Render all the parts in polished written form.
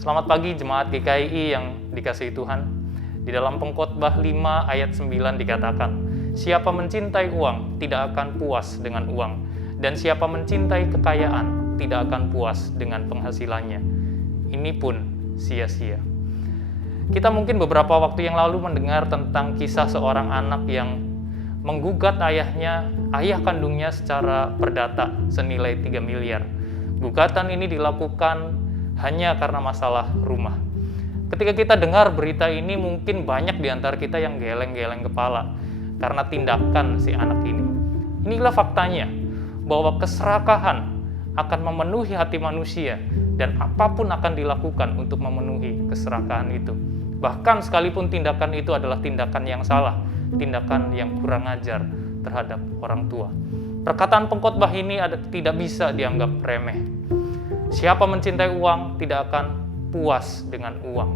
Selamat pagi jemaat GKI yang dikasihi Tuhan. Di dalam Pengkhotbah 5 ayat 9 dikatakan, siapa mencintai uang tidak akan puas dengan uang, dan siapa mencintai kekayaan tidak akan puas dengan penghasilannya. Ini pun sia-sia. Kita mungkin beberapa waktu yang lalu mendengar tentang kisah seorang anak yang menggugat ayah kandungnya secara perdata senilai 3 miliar. Gugatan ini dilakukan hanya karena masalah rumah. Ketika kita dengar berita ini, mungkin banyak di antara kita yang geleng-geleng kepala karena tindakan si anak ini. Inilah faktanya, bahwa keserakahan akan memenuhi hati manusia dan apapun akan dilakukan untuk memenuhi keserakahan itu. Bahkan sekalipun tindakan itu adalah tindakan yang salah, tindakan yang kurang ajar terhadap orang tua. Perkataan pengkhotbah ini tidak bisa dianggap remeh. Siapa mencintai uang tidak akan puas dengan uang.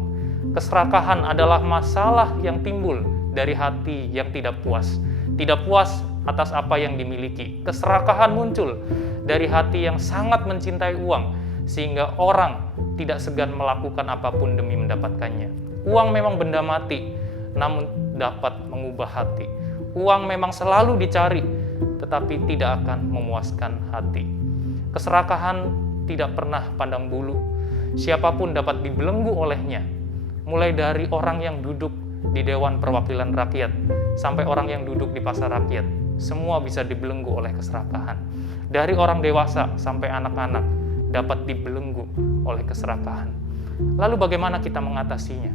Keserakahan adalah masalah yang timbul dari hati yang tidak puas. Tidak puas atas apa yang dimiliki. Keserakahan muncul dari hati yang sangat mencintai uang, sehingga orang tidak segan melakukan apapun demi mendapatkannya. Uang memang benda mati, namun dapat mengubah hati. Uang memang selalu dicari, tetapi tidak akan memuaskan hati. Keserakahan tidak pernah pandang bulu. Siapapun dapat dibelenggu olehnya, mulai dari orang yang duduk di Dewan Perwakilan Rakyat sampai orang yang duduk di pasar rakyat. Semua bisa dibelenggu oleh keserakahan. Dari orang dewasa sampai anak-anak dapat dibelenggu oleh keserakahan. Lalu bagaimana kita mengatasinya?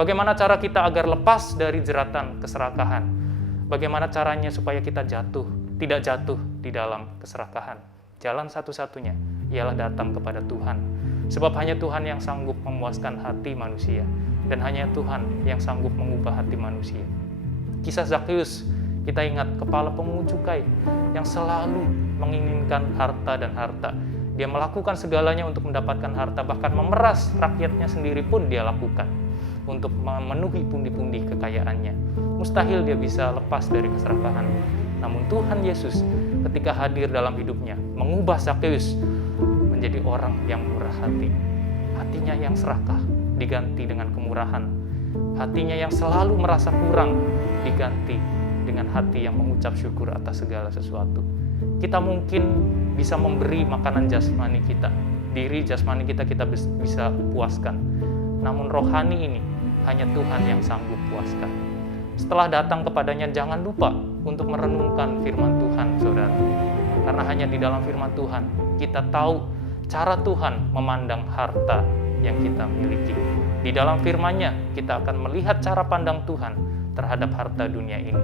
Bagaimana cara kita agar lepas dari jeratan keserakahan? Bagaimana caranya supaya kita tidak jatuh di dalam keserakahan? Jalan satu-satunya ialah datang kepada Tuhan. Sebab hanya Tuhan yang sanggup memuaskan hati manusia, dan hanya Tuhan yang sanggup mengubah hati manusia. Kisah Zakheus, kita ingat kepala pemungut cukai yang selalu menginginkan harta dan harta. Dia melakukan segalanya untuk mendapatkan harta, bahkan memeras rakyatnya sendiri pun dia lakukan untuk memenuhi pundi-pundi kekayaannya. Mustahil dia bisa lepas dari keserakahan. Namun Tuhan Yesus ketika hadir dalam hidupnya mengubah Zakheus menjadi orang yang murah hati. Hatinya yang serakah diganti dengan kemurahan. Hatinya yang selalu merasa kurang diganti dengan hati yang mengucap syukur atas segala sesuatu. Kita mungkin bisa memberi makanan jasmani kita. Diri jasmani kita bisa puaskan. Namun rohani ini hanya Tuhan yang sanggup puaskan. Setelah datang kepadanya, jangan lupa untuk merenungkan firman Tuhan, saudara. Karena hanya di dalam firman Tuhan, kita tahu cara Tuhan memandang harta yang kita miliki. Di dalam firman-Nya, kita akan melihat cara pandang Tuhan terhadap harta dunia ini.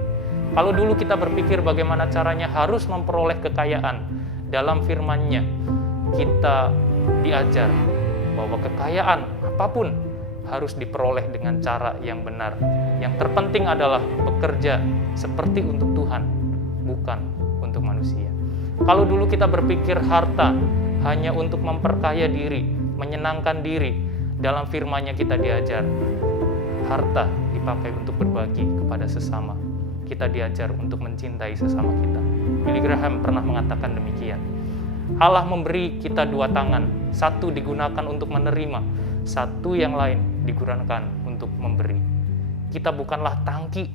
Kalau dulu kita berpikir bagaimana caranya harus memperoleh kekayaan, dalam firman-Nya, kita diajar bahwa kekayaan apapun harus diperoleh dengan cara yang benar. Yang terpenting adalah bekerja seperti untuk Tuhan, bukan untuk manusia. Kalau dulu kita berpikir harta hanya untuk memperkaya diri, menyenangkan diri, dalam firman-Nya kita diajar, harta dipakai untuk berbagi kepada sesama. Kita diajar untuk mencintai sesama kita. Billy Graham pernah mengatakan demikian. Allah memberi kita dua tangan, satu digunakan untuk menerima, satu yang lain digunakan untuk memberi. Kita bukanlah tangki,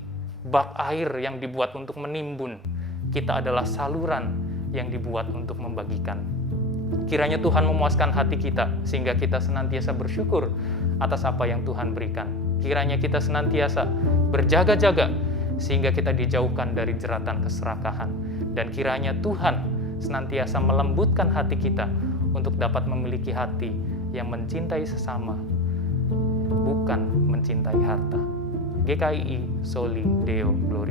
bak air yang dibuat untuk menimbun. Kita adalah saluran yang dibuat untuk membagikan. Kiranya Tuhan memuaskan hati kita, sehingga kita senantiasa bersyukur atas apa yang Tuhan berikan. Kiranya kita senantiasa berjaga-jaga, sehingga kita dijauhkan dari jeratan keserakahan. Dan kiranya Tuhan senantiasa melembutkan hati kita untuk dapat memiliki hati yang mencintai sesama, bukan mencintai harta. GKI Soli Deo Gloria.